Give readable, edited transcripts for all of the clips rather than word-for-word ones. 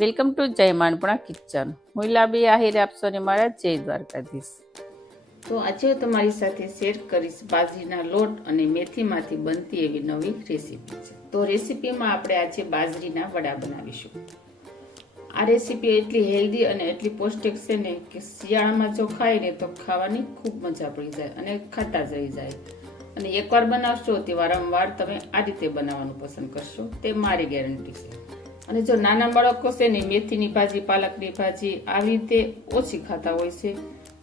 Welcome to જય માનપણા kitchen. હું લાબી આહિર આપશો ને મારા જય દ્વારકાધીશ. તો આજે હું તમારી સાથે શેર કરીશ બાજરીના લોટ અને મેથીમાંથી બનતી એવી નવી રેસીપી છે. તો રેસીપીમાં આપણે આજે બાજરીના વડા બનાવીશું. આ રેસીપી એટલી હેલ્ધી અને એટલી પૌષ્ટિક છે ને કે શિયાળામાં જો ખાય ને તો ખાવાની ખૂબ મજા પડી જાય અને ખાતા જ રહી જાય. અને એકવાર બનાવશો તે વારંવાર તમે આ રીતે બનાવવાનું પસંદ કરશો, તે મારી ગેરંટી છે. અને જો નાના બાળકો છે ને મેથીની ભાજી, પાલકની ભાજી આવી રીતે ઓછી ખાતા હોય છે,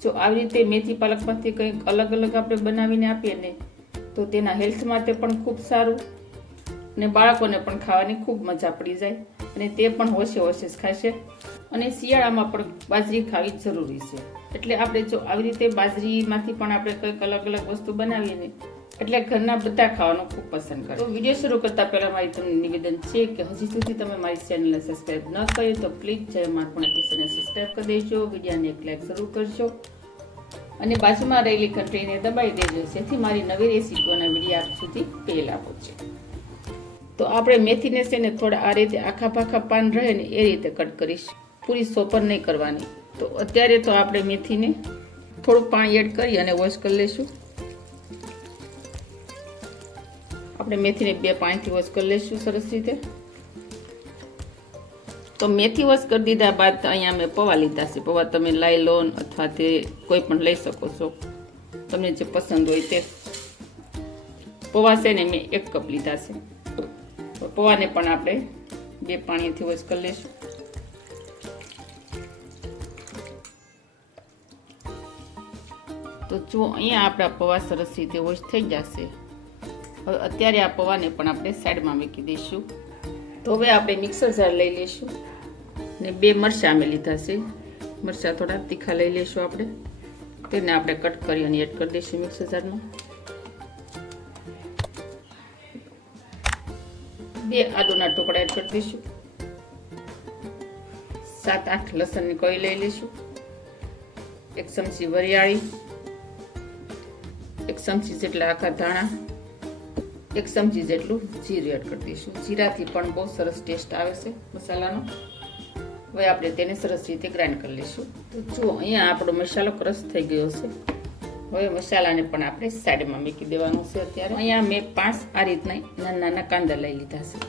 જો આવી રીતે મેથી પાલકમાંથી કંઈક અલગ અલગ આપણે બનાવીને આપીએ ને તો તેના હેલ્થ માટે પણ ખૂબ સારું અને બાળકોને પણ ખાવાની ખૂબ મજા પડી જાય અને તે પણ હોશે હોશે જ ખાશે. અને શિયાળામાં પણ બાજરી ખાવી જરૂરી છે. એટલે આપણે જો આવી રીતે બાજરીમાંથી પણ આપણે કંઈક અલગ અલગ વસ્તુ બનાવીએ ને એટલે ઘરના બધા ખાવાનું ખૂબ પસંદ કરે. તો વિડીયો શરૂ કરતા પહેલા મારી તમને નિવેદન છે કે હજી સુધી તમે મારી ચેનલને સબસ્ક્રાઇબ ન કરી તો પ્લીઝ જય માનપણા કિચનને સબસ્ક્રાઇબ કરી દેજો, વિડીયોને એક લાઈક જરૂર કરજો અને બાજુમાં રહેલી ઘંટડીને દબાવી દેજો જેથી મારી નવી રેસીપીઓના વિડીયો આપ સુધી પહેલા પહોંચે. તો આપણે મેથીને છે ને થોડા આ રીતે આખા પાખા પાન રહે ને એ રીતે કટ કરીશ, પૂરી સોપર નહીં કરવાની. તો અત્યારે તો આપણે મેથીને થોડું પાણી એડ કરી અને વોશ કરી લઈશું. આપણે મેથીને 2 પાણીથી વોશ કરી લઈશું સરસ રીતે. તો મેથી વોશ કરી દીધા બાદ અહીંયા મેં પૌવા લીધા છે. પૌવા તમે લાયલોન અથવા તે કોઈ પણ લઈ શકો છો, તમને જે પસંદ હોય તે. પૌવા છે ને મેં 1 કપ લીધા છે. પૌવાને પણ આપણે 2 પાણીથી વોશ કરી લઈશું. તો જો અહીંયા આપણા પૌવા સરસ રીતે વોશ થઈ જશે. હવે અત્યારે આ પૌવાને પણ આપણે સાઈડમાં મૂકી દઈશું. તો હવે આપણે મિક્સર જાર લઈ લઈશું ને 2 મરચાં અમે લીધા છે. મરચાં થોડા તીખા લઈ લઈશું આપણે, તેને આપણે કટ કરી અને એડ કરી દઈશું મિક્સર જારમાં. 2 આદુના ટુકડા એડ કરી દઈશું. 7-8 લસણની કળી લઈ લઈશું. 1 ચમચી વરિયાળી, 1 ચમચી જેટલા આખા ધાણા, 1 ચમચી જેટલું જીરું એડ કરી દઈશું. જીરાથી પણ બહુ સરસ ટેસ્ટ આવે છે મસાલાનો. હવે આપણે તેને સરસ રીતે ગ્રાઇન્ડ કરી લઈશું. તો જુઓ અહીંયા આપણો મસાલો ક્રશ થઈ ગયો છે. હવે મસાલાને પણ આપણે સાઈડમાં મૂકી દેવાનું છે. અત્યારે અહીંયા મેં 5 આ રીતના નાના નાના કાંદા લઈ લીધા છે.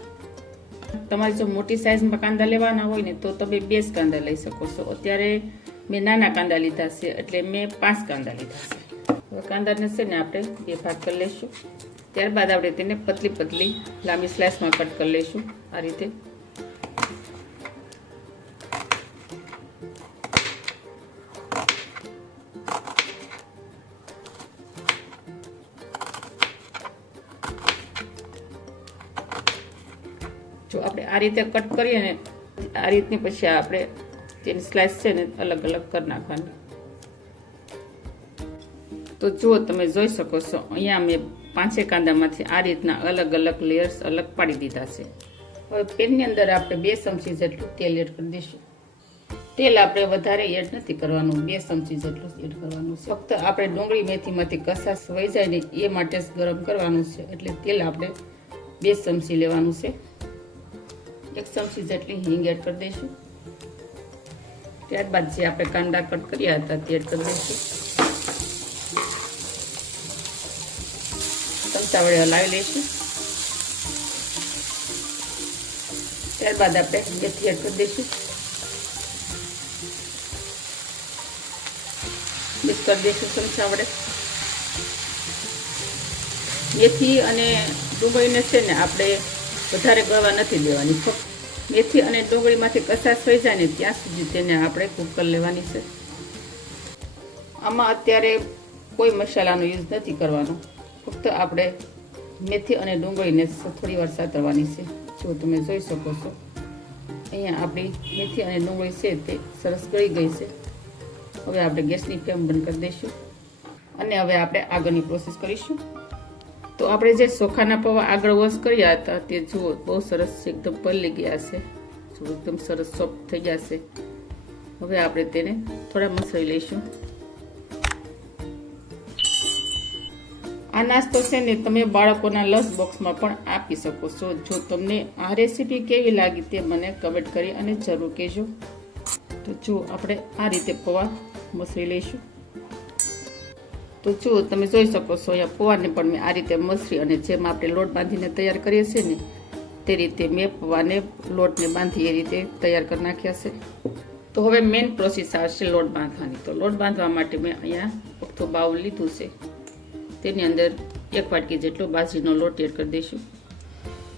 તમારે જો મોટી સાઈઝમાં કાંદા લેવાના હોય ને તો તમે 2 જ કાંદા લઈ શકો છો. અત્યારે મેં નાના કાંદા લીધા છે એટલે મેં 5 કાંદા લીધા છે. હવે કાંદાને છે ને આપણે 2 ભાગ કરી લઈશું. ત્યારબાદ આપણે તેને પતલી પતલી લાંબી સ્લાઇસમાં કટ કરી લઈશું આ રીતે. જો આપણે આ રીતે કટ કરીએ ને આ રીતની પછી આપણે તેની સ્લાઇસ છે ને અલગ અલગ કરી નાખવાની. તો જુઓ તમે જોઈ શકો છો અહીંયા મેં 5 કાંદામાંથી આ રીતના અલગ અલગ લેયર્સ અલગ પાડી દીધા છે. હવે પેનની અંદર આપણે 2 ચમચી જેટલું તેલ એડ કરી દઈશું. તેલ આપણે વધારે એડ નથી કરવાનું, 2 ચમચી જેટલું એડ કરવાનું છે. ફક્ત આપણે ડુંગળી મેથીમાંથી કસાશ વહી જાય ને એ માટે જ ગરમ કરવાનું છે. એટલે તેલ આપણે 2 ચમચી લેવાનું છે. 1 ચમચી જેટલી હિંગ એડ કરી દઈશું. ત્યારબાદ જે આપણે કાંદા કટ કર્યા હતા તે એડ કરી દઈશું. ચમચા વડે હલાવી લઈશું. ત્યારબાદ આપણે મેથી એડ કરી દઈશું. મિક્સ કરી દઈશું ચમચા વડે. મેથી અને ડુંગળીને છે ને આપણે વધારે ગળવા નથી દેવાની. ફક્ત મેથી અને ડુંગળીમાંથી કસાશ થઈ જાય ને ત્યાં સુધી તેને આપણે કૂક કરી લેવાની છે. આમાં અત્યારે કોઈ મસાલાનો યુઝ નથી કરવાનો, ફક્ત આપણે મેથી અને ડુંગળીને થોડી વાર સાતરવાની છે. જો તમે જોઈ શકો છો અહીંયા આપણી મેથી અને ડુંગળી છે તે સરસ ગળી ગઈ છે. હવે આપણે ગેસની ફ્લેમ બંધ કરી દઈશું અને હવે આપણે આગળની પ્રોસેસ કરીશું. તો આપણે જે ચોખાના પૌવા આગળ વોશ કર્યા હતા તે જુઓ બહુ સરસ એકદમ પલળી ગયા છે. જો એકદમ સરસ સોફ્ટ થઈ ગયા છે. હવે આપણે તેને થોડા મસળી લઈશું. આ નાસ્તો છે ને તમે બાળકોના લંચ બોક્સમાં પણ આપી શકો છો. જો તમને આ રેસીપી કેવી લાગી તે મને કમેન્ટ કરી અને જરૂર કહેજો. તો જો આપણે આ રીતે પૌવા મસળી લઈશું. તો જો તમે જોઈ શકો છો અહીંયા પૌવાને પણ મેં આ રીતે મસળી અને જેમ આપણે લોટ બાંધીને તૈયાર કરીએ છીએ ને તે રીતે મેં પૌવાને લોટને બાંધી એ રીતે તૈયાર કરી નાખ્યા છે. તો હવે મેઇન પ્રોસેસ આવશે લોટ બાંધવાની. તો લોટ બાંધવા માટે મેં અહીંયા પુખ્તો બાઉલ લીધું છે. તેની અંદર 1 વાટકી જેટલો બાજરીનો લોટ એડ કરી દઈશું.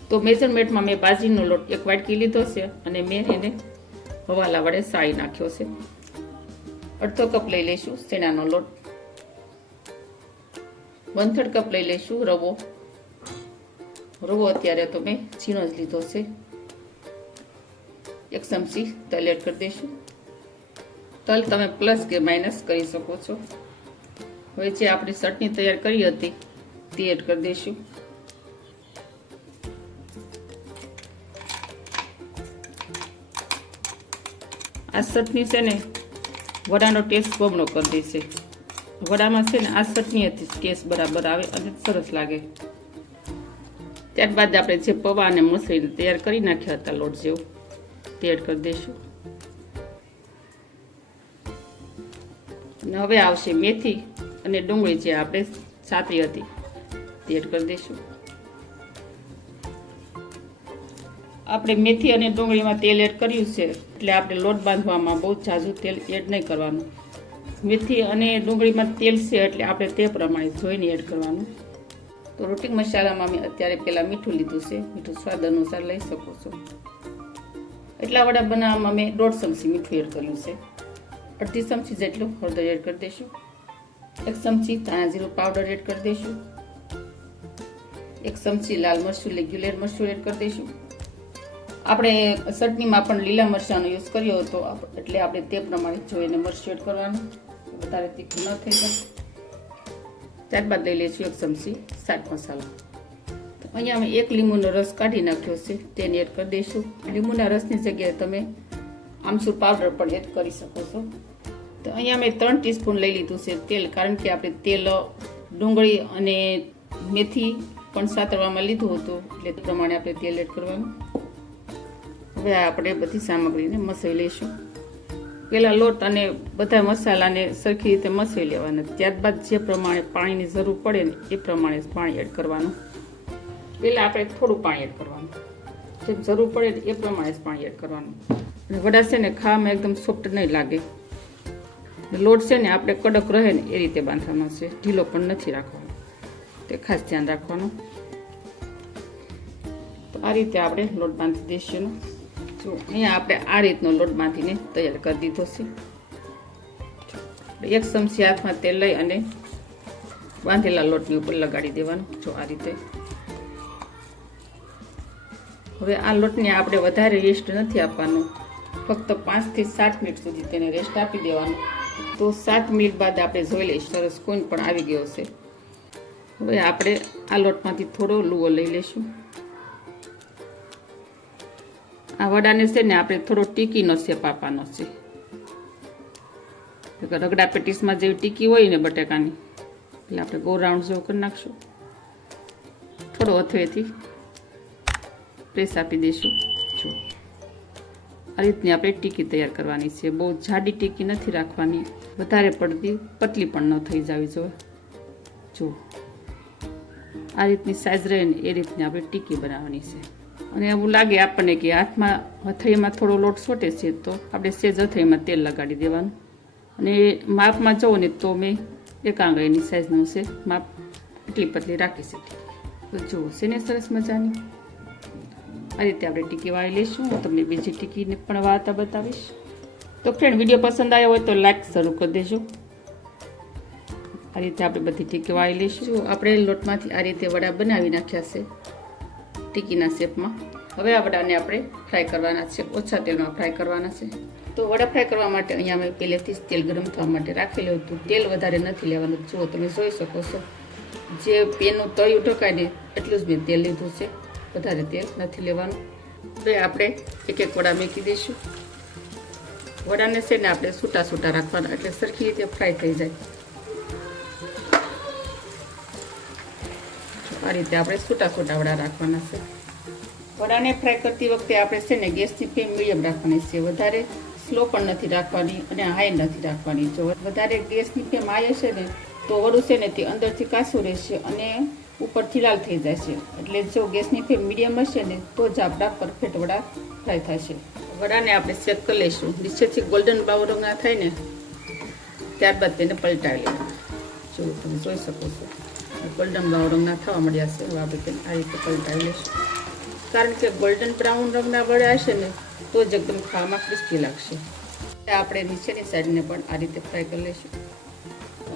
તો મેઝરમેન્ટમાં મેં બાજરીનો લોટ 1 વાટકી લીધો છે અને મેં એને હવાલા વડે સાળી નાખ્યો છે. અડધો કપ લઈ લઈશું ચણાનો લોટ. 1/3 કપ લઈ લઈશું રવો. રવો અત્યારે તો મેં ઝીણો જ લીધો છે. 1 ચમચી તલ એડ કરી દઈશું. તલ તમે પ્લસ કે માઇનસ કરી શકો છો. હવે જે આપણે ચટણી તૈયાર કરી હતી તે એડ કરી દઈશું. આ ચટણી છે ને વડાનો ટેસ્ટ બમણો કરી દેશે. વડામાં છે ને આ ચટણીથી ટેસ્ટ બરાબર આવે અને સરસ લાગે. ત્યારબાદ આપણે જે પૌવા અને મસળીને તૈયાર કરી નાખ્યા હતા લોટ જેવું તે એડ કરી દઈશું. અને હવે આવશે મેથી અને ડુંગળી જે આપણે સાતરી હતી તે એડ કરી દઈશું. આપણે મેથી અને ડુંગળીમાં તેલ એડ કર્યું છે એટલે આપણે લોટ બાંધવામાં બહુ ઝાઝું તેલ એડ નહીં કરવાનું. મેથી અને ડુંગળીમાં તેલ છે એટલે આપણે તે પ્રમાણે જોઈને એડ કરવાનું. તો રોટી મસાલામાં મેં અત્યારે પહેલાં મીઠું લીધું છે. મીઠું સ્વાદ અનુસાર લઈ શકો છો. એટલા વડા બનાવવામાં મેં 1.5 ચમચી મીઠું એડ કર્યું છે. 1/2 ચમચી જેટલું હળદર એડ કરી દઈશું. 1 ચમચી ધાણા જીરું પાવડર એડ કરી દઈશું. 1 ચમચી લાલ મરચું રેગ્યુલર મરચું એડ કરી દઈશું. આપણે ચટણીમાં પણ લીલા મરચાંનો યુઝ કર્યો હતો એટલે આપણે તે પ્રમાણે જોઈને મરચું એડ કરવાનું, વધારે તીખું ન થઈ જાય. ત્યારબાદ લઈ લઈશું 1 ચમચી ચાટ મસાલો. તો અહીંયા અમે 1 લીંબુનો રસ કાઢી નાખ્યો છે તેને એડ કરી દઈશું. લીંબુના રસની જગ્યાએ તમે આમચૂર પાવડર પણ એડ કરી શકો છો. તો અહીંયા મેં 3 ટીસ્પૂન લઈ લીધું છે તેલ, કારણ કે આપણે તેલ ડુંગળી અને મેથી પણ સાતળવામાં લીધું હતું એટલે તે પ્રમાણે આપણે તેલ એડ કરવાનું. હવે આપણે બધી સામગ્રીને મસળી લઈશું. પહેલાં લોટ અને બધા મસાલાને સરખી રીતે મસળી લેવાના. ત્યારબાદ જે પ્રમાણે પાણીની જરૂર પડે ને એ પ્રમાણે પાણી એડ કરવાનું. પહેલાં આપણે થોડું પાણી એડ કરવાનું, જેમ જરૂર પડે ને એ પ્રમાણે જ પાણી એડ કરવાનું. અને વડા છે ને ખાવામાં એકદમ સોફ્ટ નહીં લાગે. લોટ છે ને આપણે કડક રહે ને એ રીતે બાંધવાનો છે, ઢીલો પણ નથી રાખવાનો. તે ખાસ ધ્યાન રાખવાનું. તો આ રીતે આપણે લોટ બાંધી દઈશું. જો અહીંયા આપણે આ રીતનો લોટ બાંધીને તૈયાર કરી દીધો છે. 1 ચમચી હાથમાં તેલ લઈ અને બાંધેલા લોટની ઉપર લગાડી દેવાનું. જો આ રીતે. હવે આ લોટને આપણે વધારે રેસ્ટ નથી આપવાનો, ફક્ત 5 થી 7 મિનિટ સુધી તેને રેસ્ટ આપી દેવાનો. તો 7 મિનિટ બાદ આપણે જોઈ લઈશું સરસ કોણ પણ આવી ગયો છે. હવે આપણે આ લોટમાંથી થોડો લુવો લઈ લઈશું. આ વડાને છે ને આપણે થોડો ટીકીનો શેપ આપવાનો છે. રગડા પેટીસમાં જેવી ટીકી હોય ને બટેકાની, એટલે આપણે ગોળ રાઉન્ડ જેવું કરી નાખશું. થોડો અથવેથી પ્રેસ આપી દઈશું. જો આ રીતની આપણે ટીકી તૈયાર કરવાની છે. બહુ જાડી ટીકી નથી રાખવાની, વધારે પડતી પતલી પણ ન થઈ જવી જોઈએ. જો આ રીતની સાઈઝ રહે ને એ રીતની આપણે ટીકી બનાવવાની છે. અને એવું લાગે આપણને કે હાથમાં હથેળીમાં થોડો લોટ છોટે છે તો આપણે સેજ હથેળીમાં તેલ લગાડી દેવાનું. અને માપમાં જુઓ ને તો મેં 1 આંગળીની સાઈઝનું છે માપ, એટલી પતલી રાખી છે. તો જુઓ છે ને સરસ મજાની. આ રીતે આપણે ટીકી વાળી લઈશું. હું તમને બીજી ટીકીને પણ વાળતા બતાવીશ. તો ફ્રેન્ડ, વિડીયો પસંદ આવ્યો હોય તો લાઈક શરૂ કરી દેજો. આ રીતે આપણે બધી ટીકી વાળી લઈશું. આપણે લોટમાંથી આ રીતે વડા બનાવી નાખ્યા છે ટીકીના શેપમાં. હવે આ વડાને આપણે ફ્રાય કરવાના છે, ઓછા તેલમાં ફ્રાય કરવાના છે. તો વડા ફ્રાય કરવા માટે અહીંયા મેં પહેલેથી જ તેલ ગરમ થવા માટે રાખેલું હતું. તેલ વધારે નથી લેવાનું. જુઓ તમે જોઈ શકો છો, જે પેનનું તળિયું ઢકાય ને એટલું જ મેં તેલ લીધું છે, વધારે તેલ નથી લેવાનું. હવે આપણે 1 વડા મૂકી દઈશું. વડાને છે ને આપણે છૂટા છૂટા રાખવાના એટલે સરખી રીતે ફ્રાય થઈ જાય. આ રીતે આપણે છૂટા છૂટા વડા રાખવાના છે. વડાને ફ્રાય કરતી વખતે આપણે છે ને ગેસની ફ્લેમ મીડિયમ રાખવાની છે. વધારે સ્લો પણ નથી રાખવાની અને હાઈ નથી રાખવાની. જો વધારે ગેસની ફ્લેમ હાઈ હશે ને તો વડું છે ને તે અંદરથી કાચું રહેશે અને ઉપરથી લાલ થઈ જશે. એટલે જો ગેસની ફ્લેમ મીડિયમ હશે ને તો જ આપણા પરફેક્ટ વડા ફ્રાય થશે. વડાને આપણે ચેક કરી લઈશું. નીચેથી ગોલ્ડન બ્રાઉન રંગના થાય ને ત્યારબાદ તેને પલટાવી લેવાના. જો તમે જોઈ શકો છો ગોલ્ડન બ્રાઉન રંગના થવા મળ્યા છે. હવે આપણે તેને આ રીતે પલટાવી લઈશું. કારણ કે ગોલ્ડન બ્રાઉન રંગના વડા હશે ને તો જ એકદમ ખાવામાં ક્રિસ્પી લાગશે. આપણે નીચેની સાઈડને પણ આ રીતે ફ્રાય કરી લઈશું.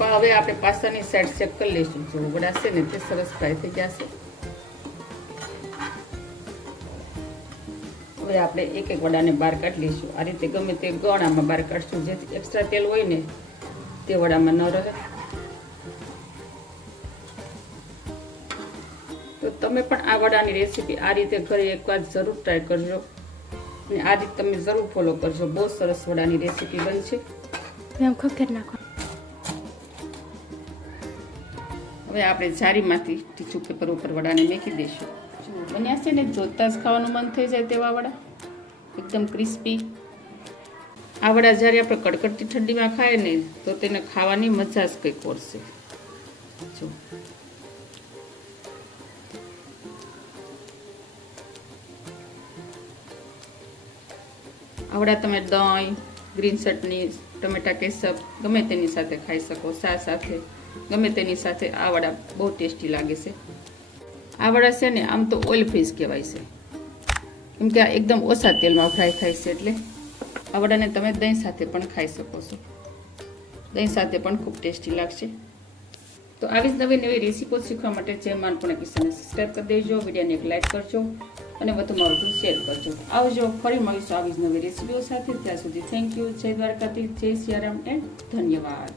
હવે આપણે પાછળની સાઈડ ચેક કરી લઈશું. જો વડા છે ને તે સરસ ફ્રાય થઈ ગયા છે. હવે આપણે એક એક વડાને બહાર કાઢી લઈશું. આ રીતે ગમે તે ગણામાં બહાર કાઢશું જેથી એક્સ્ટ્રા તેલ હોય ને તે વડામાં ન રહે. તો તમે પણ આ વડાની રેસીપી આ રીતે ઘરે એકવાર જરૂર ટ્રાય કરજો અને આ રીતે તમે જરૂર ફોલો કરજો. બહુ સરસ વડાની રેસીપી બનશે. હવે આપણે જારીમાંથી ટીશ્યુ પેપર ઉપર વડાને મેકી દઈશું. જો બન્યા છે ને જોતા જ ખાવાનું મન થઈ જાય તેવા વડા એકદમ ક્રિસ્પી. આ વડા જ્યારે આપણે કડકડતી ઠંડીમાં ખાઈએ ને તો તેને ખાવાની મજા જ કંઈક ઓર છે. જો આ વડા તમે દહીં, ગ્રીન ચટણી, ટમેટા કેસપ ગમે તેની સાથે ખાઈ શકો. ચા સાથે ગમે તેની સાથે આ વડા બહુ ટેસ્ટી લાગે છે. આ વડા છે ને આમ તો ઓઇલ ફ્રી કહેવાય છે કેમ કે આ એકદમ ઓછા તેલમાં ફ્રાય થાય છે. એટલે આ વડાને તમે દહીં સાથે પણ ખાઈ શકો છો. દહીં સાથે પણ ખૂબ ટેસ્ટી લાગશે. તો આવી જ નવી નવી રેસીપીઓ શીખવા માટે જય માનપુણા કિચનને સબસ્ક્રાઈબ કરી દેજો. વિડીયોને એક લાઈક કરજો અને વધુમાં વધુ શેર કરજો. આવજો, ફરી મળીશું આવી જ નવી રેસીપીઓ સાથે. ત્યાં સુધી થેન્ક યુ. જય દ્વારકાધીશ, જય સિયારામ એન્ડ ધન્યવાદ.